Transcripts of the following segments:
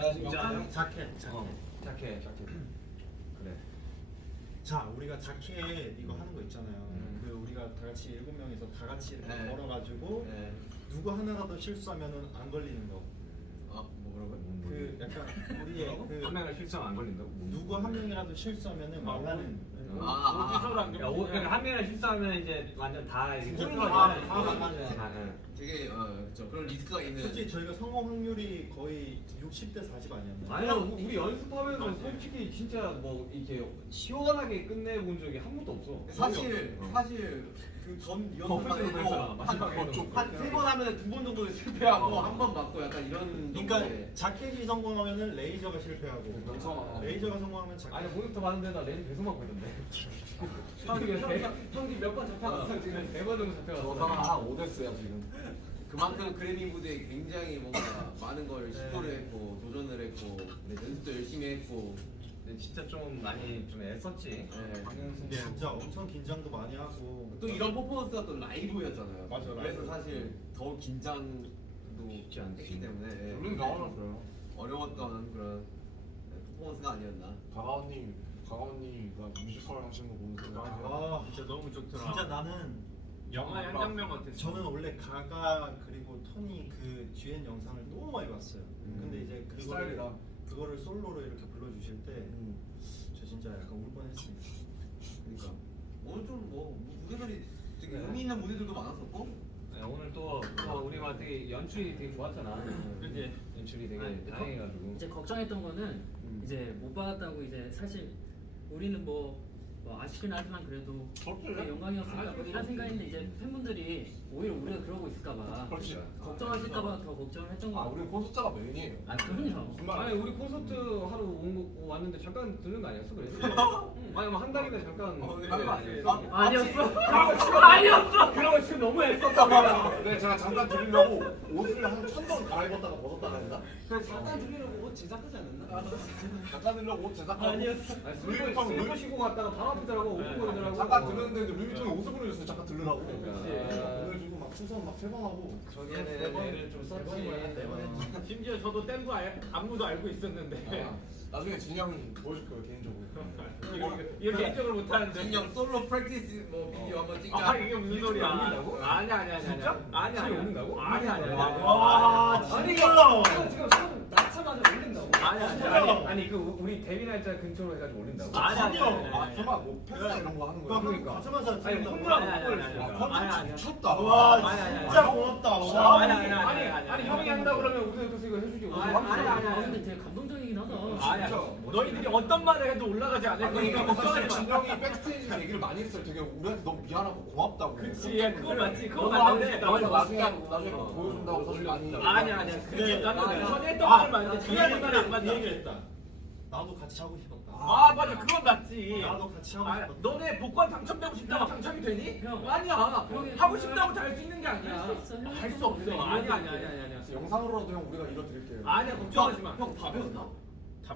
자, 지금 자켓. 자켓. 그래. 자, 우리가 자켓 이거 하는 거 있잖아요. 그 우리가 다 같이 7명이서 다 같이 이렇게 네. 걸어가지고 네. 누구 하나라도 실수하면은 안 걸리는 거. 뭐라고요? 그 약간 우리의 그 한 명은 실수 안 걸린다고? 누구 한 명이라도 실수하면은 말라는. 그러니까 한 명이 실수하면 이제 완전 다 이렇게 다 망가져요. 되게 그런 리스크가 있는. 솔직히 저희가 성공 확률이 거의 60대 40 아니었나요? 아니요, 우리 연습하면서 솔직히 진짜 뭐 이렇게 시원하게 끝내본 적이 한 번도 없어. 사실 그전 그랬잖아. 마지막에 한3번 하면 2번 정도 실패하고 한 번 맞고 약간 이런. 그러니까 자켓이 성공하면은 레이저가 실패하고 레이저가 성공하면 자켓. 아니 모니터 봤는데 나 렌즈 계속 맞고 있던데. 형기 몇 번 잡혀갔어 지금 4번 정도 잡혀갔어. 저 사람 한 5대스야 지금. 그만큼 그래미 무대에 굉장히 뭔가 많은 걸 시도를 했고 도전을 했고 연습도 열심히 했고. 근데 진짜 좀 많이 좀 애썼지. 근데 진짜 엄청 긴장도 많이 하고 또 이런 퍼포먼스가 또 라이브였잖아요. 맞아, 그래서 라이브. 사실 더 긴장도 쉽지 않지. 했기 때문에 우리는 나와놨어요. 어려웠던 그런 퍼포먼스가 아니었나. 가가언니가 뮤지컬 하시는 거 보면서 아 진짜 너무 좋더라. 진짜 나는 영화 한 장면 같았어. 저는 원래 가가 그리고 토니 그 듀엣 영상을 너무 많이 봤어요. 근데 이제 스타일이다. 그거를 솔로로 이렇게 불러주실 때 저 진짜 약간 울 뻔했습니다. 그러니까 오늘 좀 뭐 무대들이 되게 의미 있는 무대들도 많았었고. 네, 오늘 또 우리가 되게 연출이 되게 좋았잖아. 그치? 연출이 되게 아니, 다양해가지고. 이제 걱정했던 거는 이제 못 받았다고 이제 사실 우리는 뭐 아쉽긴 하지만 그래도 되게 영광이었으니까 뭐 이런 생각인데 이제 팬분들이 오히려 우리가 그러고 있을까봐 그렇지. 걱정하실까봐 더 걱정을 했던 거 아 같아요. 우리 콘서트가 메인이에요. 아 그럼요. 아니 우리 콘서트 하러 왔는데 잠깐 듣는 거 아니었어? 그래서? 아니 뭐 한 달이나 잠깐 하는 거 아니었어? 아니었어. 아니었어. 그런 거 지금 너무 애썼다. 네 제가 잠깐 들으려고 옷을 한 1000번 갈아입었다가 벗었다가 했나? 잠깐 들으려고 옷 제작하지 않았나? 잠깐 들으려고 옷 제작하고 아니었어. 술 쉬고 갔다가 바로 앞이더라고. 오고 잠깐 들었는데 루이비통에 옷을 보내줬어요. 잠깐 들으라고. 그러니까. 보내주고 막 풍선 막 3번 하고. 저기에는 애를 좀 썼지. 심지어 저도 뗀 거 안무도 알고 있었는데 나중에 진이 형이 보여줄 거예요 개인적으로. 이렇게 개인적으로 못하는데. 진영 솔로 프랙티스 뭐 비디오 한번 찍자. 아 이게 무슨 소리야? 올린다고? 아니야. 진짜? 아니야. 지금 올린다고? 아니야. 와 아니 진짜. 이거 지금 손 낳자마자 올린다고? 아니야. 아니 그 우리 데뷔 날짜 근처로 해가지고 올린다고? 아니야. 아 설마 뭐 패스 이런 거 하는 거야? 그러니까 가자마자 아니 찍는다고. 홍보랑 아니야. 미쳤다. 와 아니야. 진짜 고맙다. 와. 아니, 형이 한다 그러면 우리도 그래서 이거 해주지. 아 근데 되게 감동적이긴 하다. 아니야. 너희들이 어떤 말을 해도 올라가지 않을 거니까 그러니까 걱정하지 사실 마. 진영이 백스테이지 얘기를 많이 했어요. 되게 우리한테 너무 미안하고 고맙다고. 그치, 그건 맞지. 그건 너도 하고 맞는데. 싶다고 나중에 보여준다고 사실 많이. 아니야. 그게 나는 전에 했던 아, 말을 맞는데 그 중요한 말을 안 그 맞아. 얘기를 했다. 나도 같이 하고 싶었다. 아 맞아, 그건 맞지. 나도 같이 하고 아, 싶었다. 너네 복권 당첨되고 싶다고 당첨이 되니? 형. 아니야. 형이 하고 싶다고 다 할 수 있는 게 아니야. 할 수 있어. 할 수 없어. 아니야. 영상으로라도 형 우리가 이뤄드릴게요. 아니야, 걱정하지 마. 형 밥이었나? 다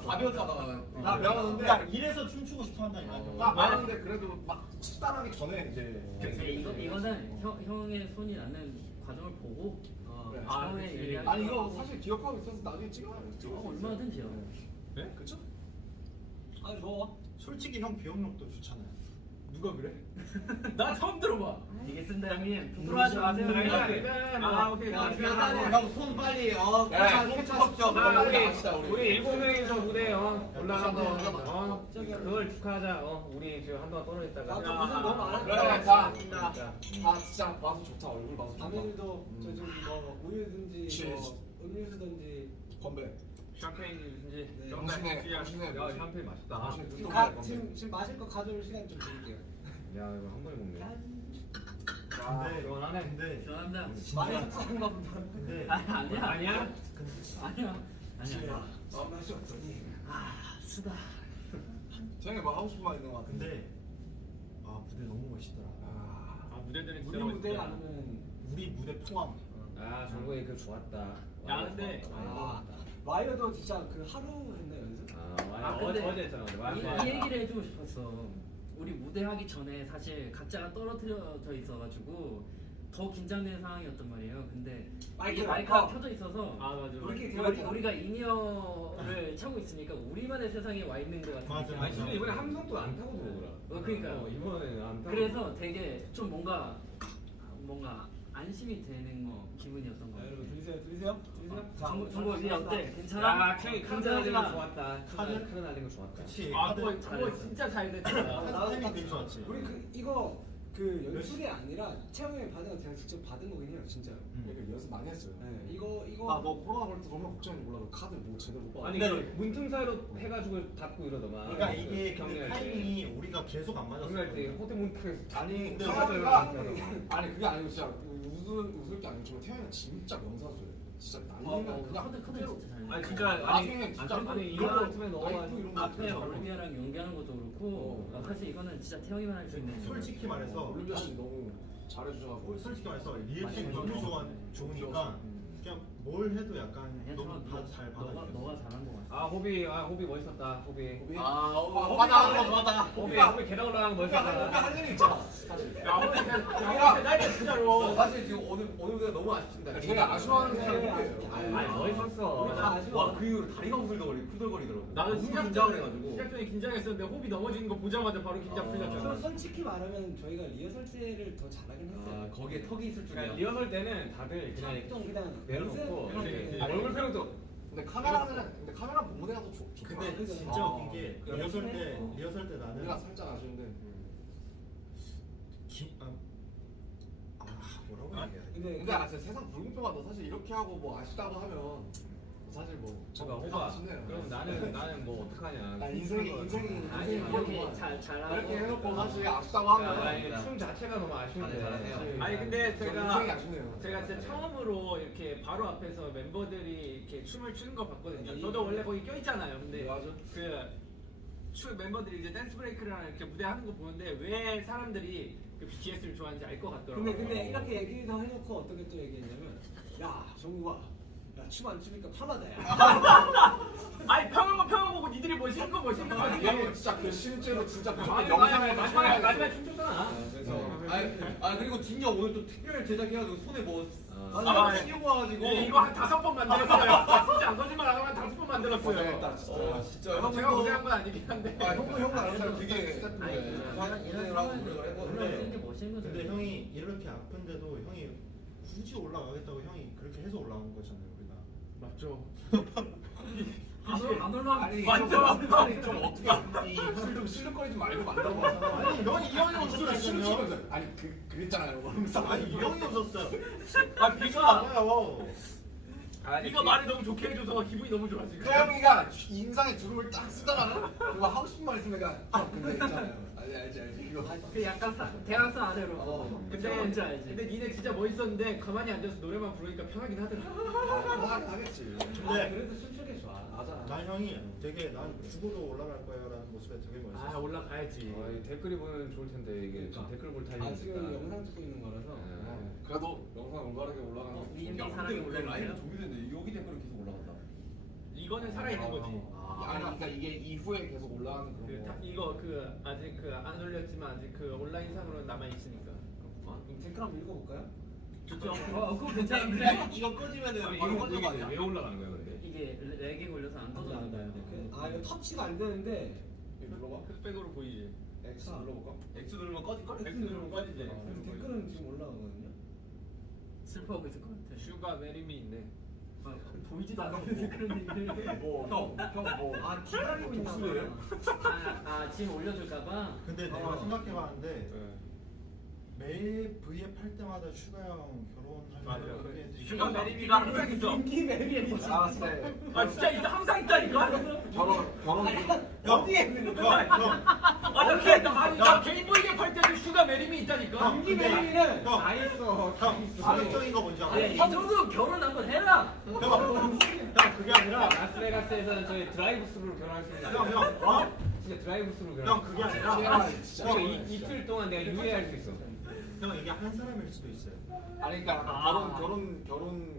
밥이었다가. 나 미안한데. 야 이래서 춤추고 싶어 한다니까. 나 미안한데 그래도 막 식단하기 전에 이제. 근데 이거는 형의 손이 나는 과정을 보고 네. 처음에 얘기하는 아니 이거 사실 기억하고 있어서 나중에 찍어요. 얼마든지요. 네? 그쵸? 아니 좋아. 솔직히 형 기억력도 좋잖아요. 누가 그래? 나 처음 들어봐. 이게 쓴다 형님. 부끄러워하지 마세요. 오케이. 형손 빨리 캐치하십시오. 우리 7명이서 무대 올라간 거 그걸 축하하자. 우리 지금 한동안 떨어졌다가. 맞아, 무슨 너무 안 그래 자, 다 진짜 봐서 좋다. 얼굴 봐서 좋다. 다민이도 저 지금 뭐 우유든지 Cheers. 뭐 음료수든지 건배. 샴페인이든지. 당신의 야 샴페인 맛있다. 당신의 지금, 눈동자 지금 마실 거 가져올 시간 좀 드릴게요. 야 이거 한 번에 먹네. 근데 시원하네. 근데 죄송합니다. 진짜 그런가 보다. 근데 아니야. 아니야? 아니야. 맛이 없더니. 쓰다. 쟤네 뭐 하고 싶은 말 있는 거 같은데. 근데 아 무대 너무 멋있더라. 아 무대들이 우리 무대 아니면 우리 무대 포함. 정국이 그 좋았다. 야, 근데 와이어도 진짜 그 하루 했나 연습? 어제 했잖아. 이 얘기를 해주고 싶었어. 우리 무대 하기 전에 사실 각자가 떨어뜨려져 있어가지고 더 긴장되는 상황이었단 말이에요. 근데 마이크가 마이크가 켜져 있어서 아 맞아. 우리끼리 대화했잖아. 우리가 인이어를 차고 있으니까 우리만의 세상에 와 있는 것 같은 맞아, 느낌. 아니 심지어 이번에 함성도 안 타고 들어오더라. 그러니까요. 이번에는 안 타고. 그래서 되게 좀 뭔가 안심이 되는 기분이었던 것 자, 같아요. 여러분 들리세요? 정보 이제 어때? 괜찮아? 야, 태형이 카드 날린 거 좋았다. 카드? 카드 날린 거 좋았다. 그치. 아 카드 그거 진짜 잘 됐다. 타이밍 되게 좋았지. 우리 이거 그 연출이 아니라 채영이 받은 거 제가 직접 받은 거긴 해요, 진짜로. 그러니까 연습 많이 했어요. 네, 이거 아너 코로나 걸릴 때 정말 걱정이 몰라. 카드 뭐 제대로 못 받아. 아니 근데- 문틈 사이로 해가지고 닫고 이러더만. 그러니까 이게 근데 경기할 때. 타이밍이 우리가 계속 안 맞았어. 경기할 때 호텔 문틈에서 아니 근데 태양이가 아니 그게 아니고 진짜 웃을 게 아니고 정말 태양이가 진짜 명사수예요. 진짜 날리면 그냥 카드 그대로. 진짜 잘. 아니 진짜 나중에 진짜 아니 이런 이런 거 틈에 라이프 넣어가지고 이런 거 앞에 진짜 올리비아랑 연기하는 것도 그렇고 사실 이거는 진짜 태영이만 할 수 있는. 솔직히 말해서 올리비아 씨 너무 잘해주셔가지고 솔직히 말해서 리액션이 너무 좋으니까 그냥 뭘 해도 약간 너무 다 잘 받아줘. 너가 잘한 것 같아. 호비 멋있었다. 호비. 맞아 좋았다. 호비 계단 올라가는 거 멋있었다. 할 일이 있잖아. 사실. 야 오늘 나 진짜로. 사실 지금 오늘 무대가 너무 아쉽습니다. 제가 아쉬워하는 네, 사람이 아니 멋있었어. 우리 다 아쉬워. 와그 이후로 다리가 후들거리더라고. 나도 너무 시작 긴장을 전에 해가지고. 시작 전에 긴장했었는데 호비 넘어지는 거 보자마자 바로 긴장 풀렸잖아. 솔직히 말하면 저희가 리허설 때를 더 잘하긴 했어요. 아 거기에 턱이 있을 줄이야. 그러니까 리허설 때는 다들 그냥 좀 그냥 내려놓고 연습- 얼굴 표정도 근데 카메라 본무대가 더 좋다. 근데 그죠. 진짜 웃긴 게 그래. 리허설 때 나는 우리가 살짝 아쉬운데. 뭐라고 얘기해야 돼? 근데 아 진짜 세상 불공평하다. 사실 이렇게 하고 뭐 아쉽다고 하면 사실 뭐 제가 다 호바 아쉽네요. 그럼 나는 뭐 어떡하냐. 나 인생이 아니 이렇게 그렇구만. 잘하고 이렇게 해놓고 사실 아쉽다고 그러니까 하면 아니 춤 자체가 너무 아쉬운데. 잘하네요. 아니 근데 인생이 제가 아쉽네요. 진짜 처음으로 이렇게 바로 앞에서 멤버들이 이렇게 춤을 추는 거 봤거든요. 저도 원래 거기 껴 있잖아요. 근데 맞아. 멤버들이 이제 댄스 브레이크랑 이렇게 무대 하는 거 보는데 왜 사람들이 그 BTS를 좋아하는지 알 것 같더라고요. 근데 이렇게 얘기도 해놓고 어떻게 또 얘기했냐면 야 정국아 춤 안 추니까 편하다 야. 아니 평은 보고 니들이 멋있는 거 멋있는 거 아니 같아. 이거 진짜 그 실제로 진짜 무조건 아니 영상에 마지막에 춤췄잖아. 그래서 그리고 진영 오늘 또 특별 제작해가지고 손에 뭐 아, 씌우고 와가지고 이거 한 5번 만들었어요. 진짜 안 거짓말 안 하면 한 5번 만들었어요. 고생했다 진짜. 진짜 제가 형도 고생한 건 아니긴 한데. 형도 알아서 되게 아니 스태프인데 이런 하고 노력을 했거든요. 올라가는 게 멋있는 거죠. 근데 형이 이렇게 아픈데도 형이 굳이 올라가겠다고 형이 그렇게 해서 올라온 거잖아요 우리가. 맞죠. 안 올라가. 아니 맞죠? 아니 좀 어떻게 이 입술 좀 실룩거리지 말고 만들어봐. 아니 넌 이 형이 입술을 실룩 웃었잖아요. 치면서 아니 그랬잖아요. 그러면서 아니 이 형이 웃었어요. 아 비가 맞아요. 말을 너무 좋게 해줘서 기분이 너무 좋아 지금. 태영이가 인상에 주름을 딱 쓰잖아. 그거 하고 싶은 말 있으면 내가 근데 있잖아요. 알지 이거. 그 약간 대학생 아래로. 근데 뭔지 알지. 근데 니네 진짜 멋있었는데 가만히 앉아서 노래만 부르니까 편하긴 하더라. 하겠지. 근데 그래도 춤추기 좋아. 맞아. 난 형이 되게 난 죽어도 올라갈 거야라는 모습에 되게 아 멋있어. 올라가야지. 댓글이 보면 좋을 텐데 이게 그러니까. 댓글 볼 아 타이밍이니까. 지금 영상 찍고 있는 거라서. 그래도 영상 올바르게 올라가는. 위엠비 근데 사람이 왜 라이브 올라가요? 종료됐는데 여기 댓글은 계속 올라간다. 이거는 살아있는 거지. 아니 그러니까 이게 이후에 계속 올라가는 그런 거. 이거 아직 안 올렸지만 아직 온라인상으로 남아 있으니까. 댓글 한번 읽어볼까요? 좋죠. 그거 괜찮은데? 이거 꺼지면은 이게 바로 꺼져 아니야? 왜 올라가는 거야 근데? 이게 렉에 걸려서 안 떠져나가요. 아 이거 터치가 안 되는데 이거 눌러봐. 흑백으로 보이지. X 눌러볼까? X 누르면 꺼질걸? X 누르면 꺼지지. 그래서 댓글은 지금 올라가거든요. 슬퍼하고 있을 것 같아. 슈가 메리미 있네. 보이지도 않는데 그런 얘기를. 뭐. 아 기다리고 있나 독수예요? 아 지금 올려줄까봐. 근데 내가 생각해봤는데 매일 V앱 할 때마다 슈가 형 결혼하면 그게 되게 슈가 메리미가 항상 있어. 인기 매력이 뭐지? 아 진짜 아 진짜 있다 항상 있다니까. 결혼 어디에 있는 거야? 나 개인 보이게 팔 때도 슈가 메리미 있다니까. 인기 매력이는 다 있어. 형 파격적인 거 뭔지 알아? 이 정도 결혼 한번 해라. 형 그게 아니라 라스베가스에서는 저희 드라이브 스루로 결혼할 수 있는 형 진짜 드라이브 스루로 형 결혼. 그게 아니라 진짜 이틀 동안 내가 유예할 수 있어. 형 이게 한 사람일 수도 있어요. 아니 그러니까 결혼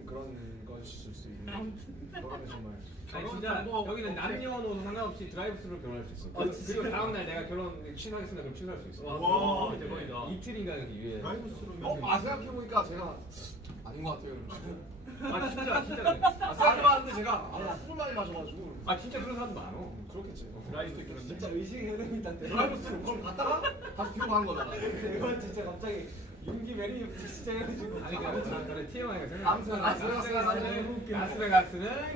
그런 것일 수 있는 결혼은 정말 아니 진짜 여기는 남녀노소 상관없이 드라이브스루로 결혼할 수 있어. 그리고 다음날 내가 결혼 취소하겠습니다. 그럼 취소할 수 있어. 와, 대박이다. 이틀인가 이렇게 유예. 드라이브스루면 생각해보니까 제가 아닌 것 같아요. 아 진짜 그래. 생각해봤는데 제가 술을 많이 마셔가지고. 아 진짜 그런 사람도 많어. 그렇겠지. 드라이브스 그런데. 진짜 의식의 흐름이 있다는데. 드라이브스루 그걸 갔다가 다시 뒤로 가는 거잖아. 이건 진짜 갑자기 윤기 메리 진짜 해가지고. 아니 그래 TMI가 생각. 아무튼 라스베가스는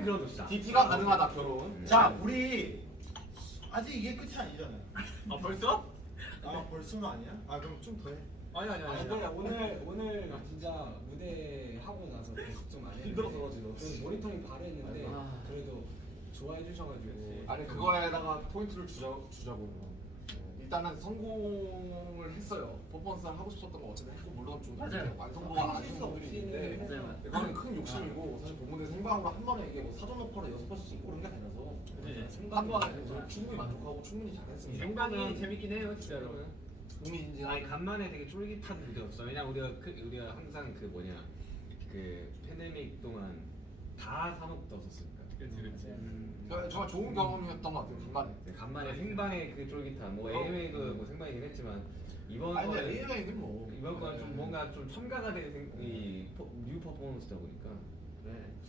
그런 도시다. DT가 가능하다 결혼. 자, 우리 아직 이게 끝이 아니잖아요. 아 벌써? 아, 벌써는 아니야? 아, 그럼 좀 더 해. 아니. 오늘 진짜 무대 하고 나서 계속 좀 많이 힘들어서 그러지, 너. 좀 모니터링 바로 했는데 아. 그래도 좋아해 주셔가지고. 아니 그거에다가 포인트를 주자고. 일단은 성공을 했어요. 퍼포먼스를 하고 싶었던 거 어쨌든 했고 물론 좀 맞아요. 완성도가 안 좋은 부분들이 있는데 맞아요. 이거는 큰 욕심이고 사실 본무대 생방으로 한 번에 이게 뭐 사전 녹화를 6번씩 찍고 그런 게 아니라서 한 번에 충분히 만족하고 충분히 잘했습니다. 생방이 재밌긴 해요 진짜로. 흥미진진. 아니 간만에 되게 쫄깃한 무대였어. 왜냐 우리가 항상 그 뭐냐 그 팬데믹 동안 다 사먹었었으니까. 그렇지. 정말 좋은 경험이었던 것 같아요. 간만에. 간만에 생방의 그 쫄깃함. 뭐 AMA도 뭐 생방이긴 했지만 이번 아니 근데 거는 AMA는 뭐 이번 거는 좀 뭔가 좀 첨가가 된 뉴 퍼포먼스다 보니까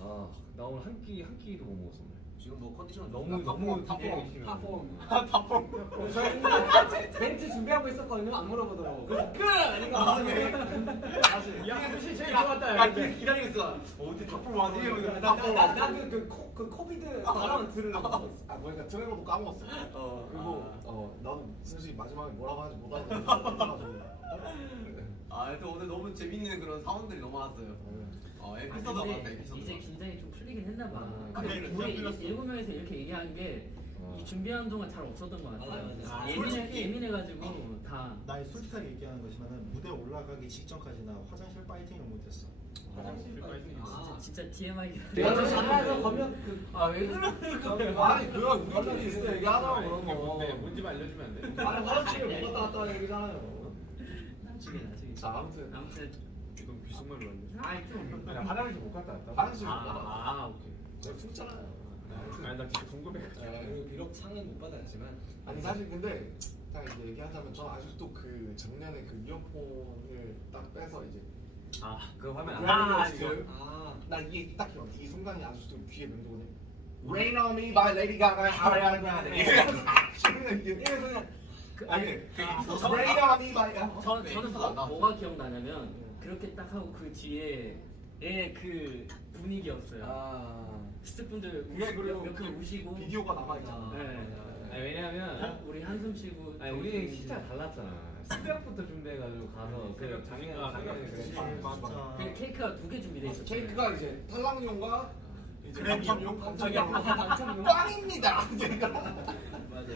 아 나 오늘 한 끼도 못 먹었어 오늘. 지금 뭐 컨디션 너무 열심히 하고. 팝폼. 저희 멘트 준비하고 있었거든요. 안 물어보더라고. 그래서 끝. 야 사실 제일 좋았다. 기다리고 있어. 어디 탑으로 와지? 나그 코비드 발언 들으려고. 아 그러니까 트레버도 까먹었어. 그리고 나도 사실 마지막에 뭐라고 하는지 못 알아듣고. 또 오늘 너무 재밌는 그런 사원들이 너무 많았어요. 에피소드 근데 같다 에피소드. 이제 긴장이 좀 풀리긴 했나 봐. 아, 근데 그래, 우리 풀렸어. 7명에서 이렇게 얘기한 게 이 준비하는 동안 잘 없었던 것 같아요. 맞아. 예민해가지고 다. 나 솔직하게 얘기하는 거지만은 무대 올라가기 직전까지 나 화장실 파이팅을 못했어. 화장실 진짜 TMI. 내가 더 잘해서 거면 왜 그러는 거야? 아니 그거 우리끼리 있을 때 얘기하자고 그런 거. 뭔지 좀 알려주면 안 돼? 아니 화장실을 못 갔다 왔다는 얘기잖아요. 나중에. 자 아무튼 이건 귓속말로 알려줘. 아이 좀. 아니 화장실 못 갔다 왔다. 화장실 못 갔다 왔다. 오케이. 제가 숨잖아요. 아니 나 진짜 궁금해가지고. 그리고 비록 상은 못 받았지만 아니 사실 근데 딱 이제 얘기하자면 저는 아직도 그 작년에 그 이어폰을 딱 빼서 이제 그거 화면 그래미로스트 아 나 이게 딱 기억. 이 순간이 아직도 귀에 맴도거든. Rain on Me by Lady Gaga, Ariana Grande. 이게 그냥 아니 Rain on Me by 저는 뭐가 기억나냐면 그렇게 딱 하고 그 뒤에 그 분위기였어요. 스태프분들 몇분 우시고. 비디오가 남아 있잖아. 아니 왜냐면 우리 한숨 쉬고. 우리는 진짜 달랐잖아. 새벽부터 준비해가지고 가서 그 작년에 그랬지. 맞아. 그 케이크가 2개 준비돼 있었어요. 케이크가 이제 탈락용과 이제 그래미용? 당첨용 빵입니다.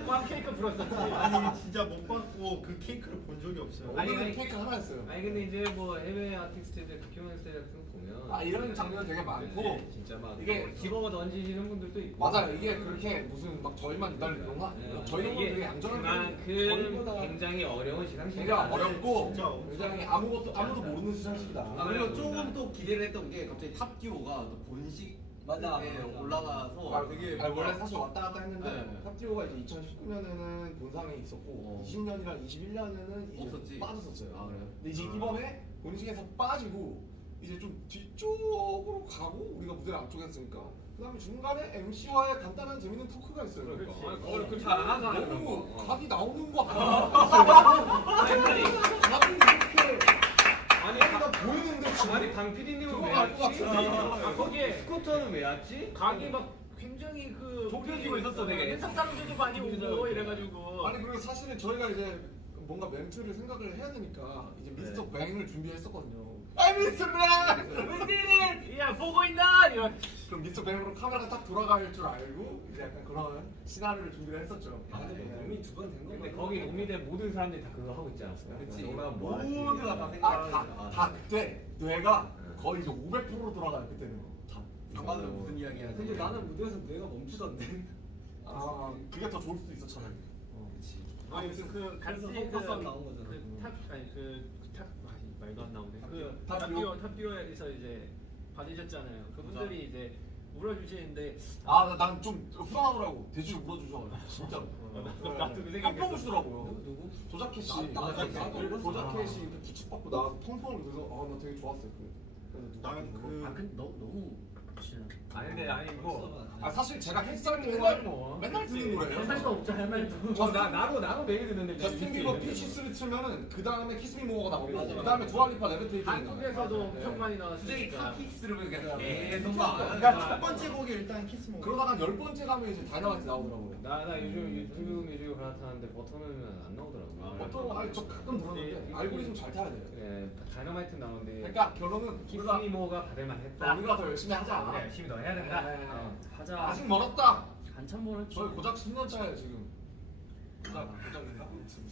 빵 케이크 불었었지. 아니 진짜 못 받고 그 케이크를 본 적이 없어요. 오늘은 케이크 하나였어요. 아니 근데 이제 뭐 해외 아티스트들 다큐멘터리 같은 거 보면 이런 장면 되게 많고 진짜 막 이게 이게 집어 던지시는 분들도 있고 맞아요. 이게 그렇게 무슨 막 저희만 기다리는 건 아니에요. 저희는 이게 되게 얌전한 그만큼 굉장히 어려운 시상식이다. 되게 어렵고 진짜 굉장히 아무도 모르는 시상식이다. 그리고 조금 또 기대를 했던 게 갑자기 탑듀오가 또 본식에 맞아. 올라가서 되게 원래 사실 왔다 갔다 했는데 네. 탑듀오가 이제 2019년에는 본상에 있었고 20년이랑 21년에는 이제 없었지. 빠졌었어요. 그래요? 근데 이제 이번에 본식에서 빠지고 이제 좀 뒤쪽으로 가고 우리가 무대 앞쪽에 했으니까 그다음에 중간에 MC와의 간단한 재밌는 토크가 있어요. 그렇지. 잘안 하잖아. 너무 각이 나오는 거 아니 각이 이렇게 아니 나 보이는데 지금 아니 강 PD님은 그거 왜 알것 왔지? 같은데. 거기에 스쿠터는 왜 왔지? 각이 막 굉장히 그 좁혀지고 있었어, 되게. 회사 사람들도 많이 오고 이래가지고 아니 그리고 사실은 저희가 이제 뭔가 멘트를 생각을 해야 되니까 이제 미스터 뱅을 준비했었거든요. 아 미스터 뱅! 야 보고 있나? 이런. 그럼 미스터 뱅으로 카메라가 딱 돌아갈 줄 알고 이제 약간 그런 시나리오를 준비를 했었죠. 몸이 2번 된 거. 근데 거기 오미된 모든 사람들이 다 그거 하고 있지 않았어요? 그치. 너가 뭐 할지. 모두가 다 생각을 다 그때 뇌가 거의 이제 500%로 돌아가요 그때는. 다. 장관으로 무슨 이야기 하지? 근데 나는 무대에서 뇌가 멈추던데. 그게 더 좋을 수도 있어 차라리. 그치. 아니 그 같이 그래서 포커스가 나온 거잖아. 그탑 말도 안 나오네. 탑듀오? 탑듀오에서 이제 받으셨잖아요. 그분들이 이제 물어주시는데 난 좀 후회하더라고. 돼지를 물어주셔가지고 진짜로. 나도 그 생각했어. 깜짝 놀라더라고요. 누구? 조자켓이 나도 조자켓이 이렇게 기축받고 나와서 펑펑을 그래서 나 되게 좋았어요. 나는 그 아 근데 너무 싫어. 아니 근데 아니 뭐 사실 제가 햇살이 그거야, 뭐. 맨날 듣는 노래예요. 할 말도 없죠 할 말도. 나도 매일 듣는데 저스틴 비버 피치스를 틀면은 그 다음에 키스미 모어가 나오고 그 다음에 두알리파 레비테이팅. 한국에서도 엄청 많이 나왔으니까. 키스를 그냥 계속 그러니까 첫 번째 곡이 일단 키스 모드. 그러다가 10번째 가면 이제 다이너마이트 나오더라고요. 나 요즘 유튜브 뮤직 갈아타는데 버터는 안 나오더라고. 보통 저 가끔 들었는데 알고리즘 잘 타야 돼요. 그래 다이너마이트 나오는데. 그러니까 결론은 키스미모가 받을만했다. 우리가 더 열심히 하자. 그래, 열심히 더 해야 된다. 네. 하자. 아직 멀었다. 한참 멀었지. 저희 고작 10년 차예요 지금. 고작인가?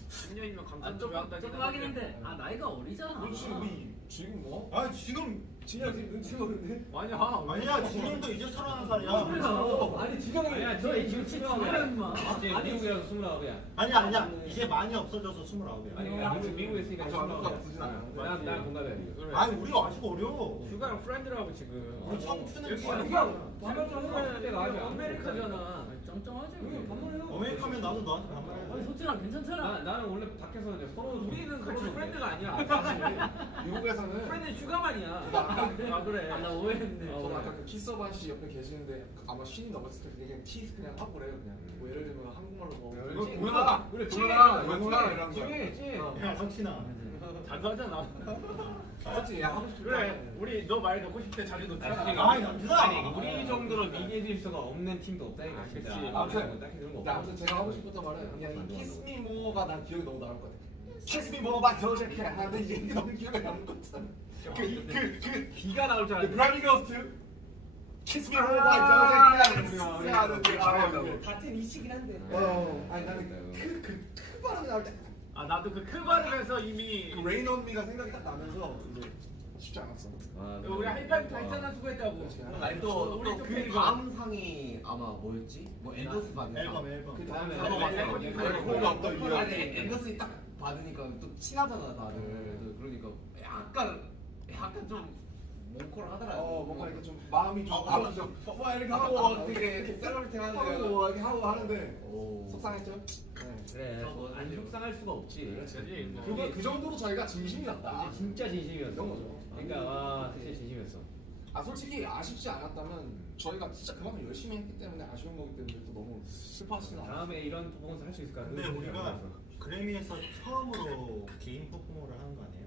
10년이면 아, 조금 하긴 했는데 나이가 어리잖아. 그렇지 우리 지금 뭐? 아 지금 진영 지금 눈치 보는데? 아니야. 아니야 진님도 이제 31살이야. 아니 진영이 아니야, 너 지금 치즈야 임마. 이제 미국이라서 29이야. 아니야 이제 많이 없어져서 29이야. 아니 미국에 있으니까 저 아무것도 없어진 않아요. 난 공감해. 아니 우리가 아직 어려. 휴가랑 프렌드라고 지금. 우리 청춘은 여기 지금 휴가 때가 아직 아메리카잖아. 쩡쩡하지. 어메리카면 나도 너한테 반말해. 아니 소진아 괜찮잖아. 나는 원래 밖에서 이제 서로 우리는 같이 프렌드가 아니야. 사실. 미국에서는 프렌드 휴가만이야. 아 그래. 나 오해했네. 저는 아까 그 키서반 씨 옆에 계시는데 아마 신이 넘었을 때 그냥 키스 그냥 하고 그래요 그냥. 뭐 예를 들면 한국말로 뭐 동현아 그래, 동현아 영훈아 이런 거. 찐. 야 석신아. 단서하잖아. 그렇지 야 하고 싶다. 그래. 우리 너 말 넣고 싶을 때 자주 넣잖아. 아이 남준아. 아니 우리 정도로 미개질 수가 없는 팀도 없다 이거. 그치. 아무튼 딱히 그런 거 근데 없어. 아무튼 제가 하고 싶었던 말은 그냥 이 키스미 모어가 난 기억이 너무 나올 것 같아. 키스미 모어가 더 좋게 하는데 이게 너무 기억에 남는 것 같아. 그 비가 나올 줄 알았는데. 브라미 거스트 키스미 모어가 더 좋게 하는 그 같은 이치긴 한데. 아니 나는 그 발음이 나올 때 아 나도 그 큰 발음에서 이미 레인 온 미가 생각이 딱 나면서 이제 쉽지 않았어. 우리 하이파이브 다 했잖아 수고했다고. 아니 또그 다음 상이 아마 뭐였지? 뭐 앤더스 받은 상. 앨범. 그 다음에 다음에 아니 앤더스 딱 받으니까 또 친하잖아 다들. 그러니까 약간 좀 몽콜 하더라고. 뭔가 이렇게 좀 마음이 좀 뭐 이렇게 하고 되게 셀러리티 하는데. 하고 이렇게 하고 하는데 오. 속상했죠? 그래. 안 속상할 수가 없지. 그렇지. 그 정도로 저희가 진심이 났다. 진짜 진심이었어. 이런 거죠. 그러니까 와 진짜 진심이었어. 솔직히 아쉽지 않았다면 저희가 진짜 그만큼 열심히 했기 때문에 아쉬운 거기 때문에 또 너무 슬퍼하시진 않아요. 다음에 이런 퍼포먼스 할 수 있을까? 근데 우리가 그래미에서 처음으로 개인 퍼포머를 하는 거 아니에요?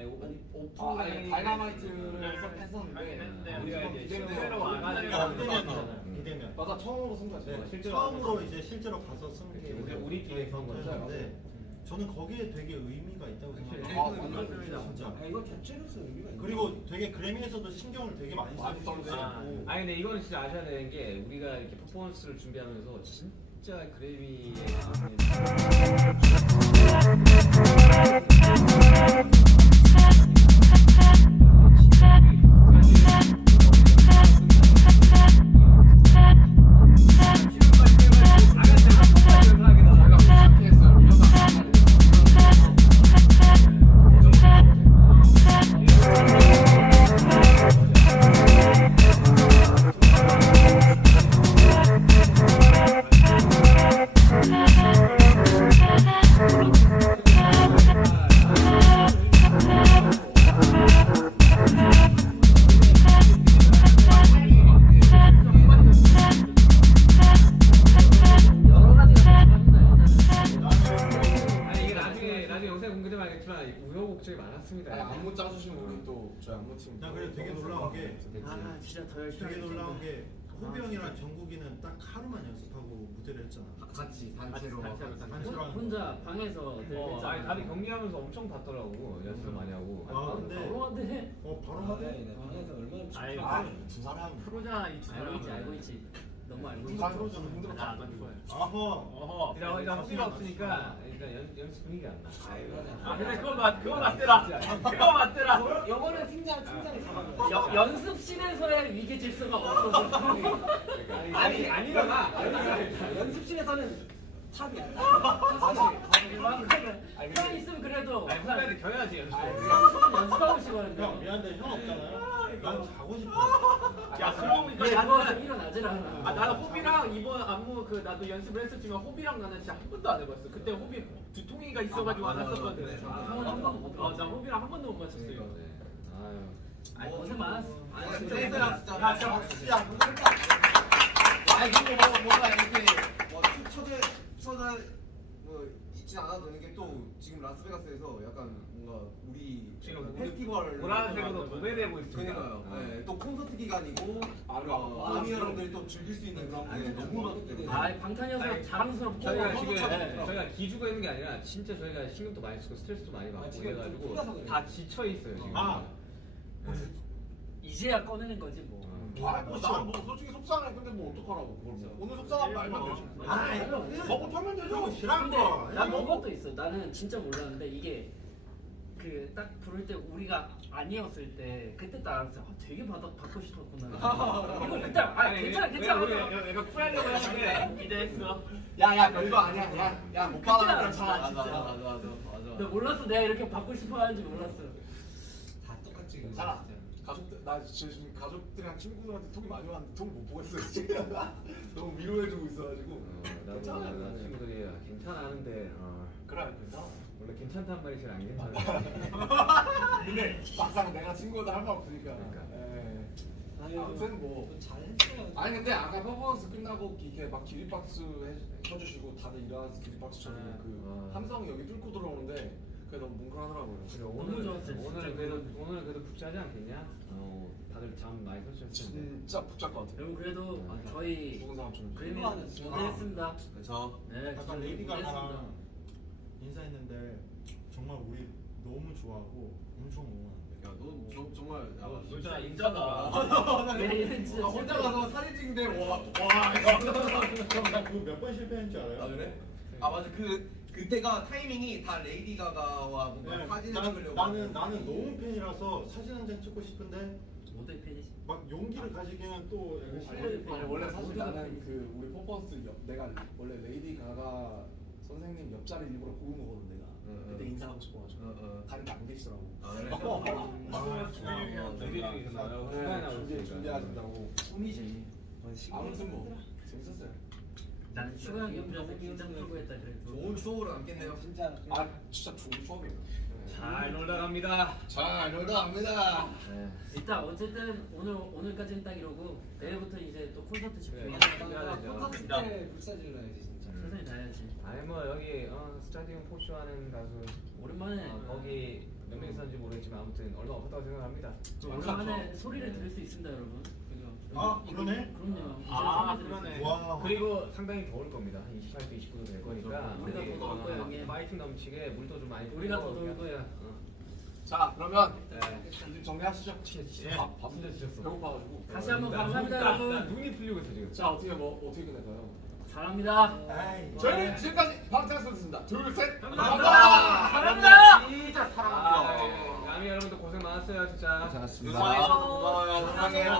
아니 다이너마이트를 했었는데 우리가 이제 비대면 실제로 와가지고 비대면. 맞아 처음으로 승부했어요. 네, 실제로 처음으로 이제 실제로 가서 승리. 우리끼리 그런 거죠. 했는데 저는 거기에 되게 의미가 있다고 생각해요. 진짜. 이거 자체로서 의미가 있네. 그리고 되게 그래미에서도 신경을 되게 많이 많이 써주시고. 아니 근데 이건 진짜 아셔야 되는 게 우리가 이렇게 퍼포먼스를 준비하면서 진짜 그래미에 우여곡절이 많았습니다. 안무 짜주신 우리 또 저희 안무팀. 나 그래 되게 놀라운 게 진짜 더 열심히. 되게 놀라운 게 호비 형이랑 정국이는 딱 하루만 연습하고 무대를 했잖아. 같이 단체로. 단체로 하는 거. 혼자 방에서 아니 다들 경기하면서 엄청 봤더라고. 연습 많이 하고. 아 근데 바로 한데. 바로 아, 하대. 네, 방에서 얼마나 아이, 두 사람. 프로잖아 이두 알고 있지. 너무 알고 있지. 누가 프로죠? 힘들었다. 아허. 어허. 일단 허비가 없으니까 일단 연습 분위기가 안 나. 아 근데 그거 맞더라. 그거 맞더라. 영어는 팀장이 잡아줘. 연습실에서의 위계 질서가 없어. 아니잖아. 연습실에서는 탑이야. 형 있으면 그래도 아니 후배한테 겨야지 연습. 연습하고 싶었는데. 형 미안한데 형 없잖아요. 난 자고 싶어. 야 그러고 보니까 얘 누워서 나는 일어나질 않아. 아 나는 호비랑 이번 안무 그 나도 연습을 했었지만 호비랑 나는 진짜 한 번도 안 해봤어. 그때 호비 두통이가 있어가지고 안 했었거든. 형은 한 번도 못 나 호비랑 한 번도 못 맞췄어요. 아유. 아니 고생 많았어. 아니 진짜 근데 힘들어. 진짜 야, 진짜 야 아니 근데 뭔가 이렇게 처져 뭐 있진 않아도 되는 게 또 지금 라스베가스에서 약간 뭔가 우리 지금 약간 우리 페스티벌 보라색으로 도배되고 있습니다. 그러니까요. 아. 네, 또 콘서트 기간이고 아, 아미 여러분들이 또 즐길 수 있는 그런 게 너무 많거든요. 아 방탄이어서 자랑스럽고 저희가 지금 네. 저희가 기죽어 있는 게 아니라 진짜 저희가 신경도 많이 쓰고 스트레스도 많이 받고 지금 좀 그래가지고 풀려서 그래요. 다 지쳐 있어요 지금. 아. 이제야 꺼내는 거지 뭐. 아뭐나뭐 솔직히 속상해. 근데 뭐 어떡하라고 그걸 뭐. 오늘 속상한 말만 되지. 아, 먹고 털면 되죠. 싫어한 근데 거. 난 그것도 있어. 나는 진짜 몰랐는데 이게 그 딱 부를 때 우리가 아니었을 때 그때 딱 알았어. 아, 되게 받고 싶었구나. 이거 그때 아 괜찮아 괜찮아. 우리 약간 쿨하려고 했는데 기대했어. 야야 별거 아니야. 야못 받아. 진짜 맞아 진짜. 맞아. 나 몰랐어. 내가 이렇게 받고 싶어 하는지 몰랐어. 다 똑같지. 괜찮아. 가족들 나 지금 가족들이랑 친구들한테 톡이 많이 왔는데 톡을 못 보고 있어요 지금. 너무 위로해주고 있어가지고. 나도 나 친구들이 괜찮아 하는데 그래 괜찮아. 원래 괜찮단 말이 제일 안 괜찮아. 근데 막상 내가 친구들 할 말 없으니까. 그러니까. 아무튼 뭐. 잘했어요. 아니 근데 아까 퍼포먼스 끝나고 이렇게 막 기립박수 쳐주시고 다들 일어나서 기립박수 쳐주고 그 함성 여기 뚫고 들어오는데 그게 너무 뭉클하더라고요. 그래, 너무 좋았어요, 진짜. 오늘 그래도 푹 자지 않겠냐? 다들 잠 많이 설쳤을 텐데. 진짜 붙잡 것 같아요. 여러분 그래도 저희 죽은 사람 좀. 그림이 그거는 진짜. 무대했습니다. 그렇죠. 네, 약간 레이디 무대했습니다. 가가랑 인사했는데 정말 우리 너무 좋아하고 엄청 응원한대. 야너 정말 야, 진짜 인자다. 네, 진짜 혼자 가서 사진 찍는데 와 그몇 번 실패했는지 알아요? 아 그래? 아 맞아 그때가 타이밍이 다 레이디 가가와 뭔가 네, 사진을 찍으려고 나는 너무 팬이라서 사진 한 장 찍고 싶은데 모델 팬이지. 막 용기를 가지기는 또 약간 실패. 아니 원래 사실 모두가 나는 팬이지. 그 우리 퍼포먼스 내가 원래 레이디 가가 선생님 옆자리 일부러 고른 거거든 내가. 그때 인사하고 싶어가지고. 다른데 안 계시더라고. 아 그래? 준비하신다고. 꿈이지. 아무튼 뭐 재밌었어요. 난 슈가 형 옆이라서 긴장 풀고 했다 그래도. 좋은 추억으로 남겠네요. 진짜. 아 진짜 좋은 추억이에요. 잘 놀다 갑니다. 잘 놀다 갑니다. 네. 일단 어쨌든 오늘까지는 딱 이러고 내일부터 이제 또 콘서트 집중해야 그래. 돼. 해야 되죠. 콘서트 때 불사질러야지 진짜. 세상에 다야지. 아니 뭐 여기 스타디움 포쇼 하는 가수 오랜만에 거기 몇 명 있었는지 모르겠지만 아무튼 얼마 없었다고 생각합니다. 오랜만에 소리를 들을 수 있습니다, 여러분. 아 그러네? 그럼요. 아, 이제 소리 들을 수 그러네. 있어요. 와. 그리고 상당히 더울 겁니다. 한 28도, 29도 될 거니까 우리가 더 더울 거예요, 형님. 파이팅 넘치게 물도 좀 많이 우리가 뿌리고 더 더울 그냥, 거야. 자 그러면 네. 이제 정리하시죠. 밥 진짜 지쳤어. 배고파가지고. 다시 한번 감사합니다, 나 여러분. 눈이 풀리고 있어 지금. 자 어떻게 끝낼까요? 사랑합니다. 아이. 저희는 지금까지 방탄소년단이었습니다. 둘 셋. 감사합니다. 사랑합니다. 진짜 아, 사랑합니다. 네. 양이 여러분들 고생 많았어요 진짜. 고생하셨습니다. 고마워요. 사랑해요.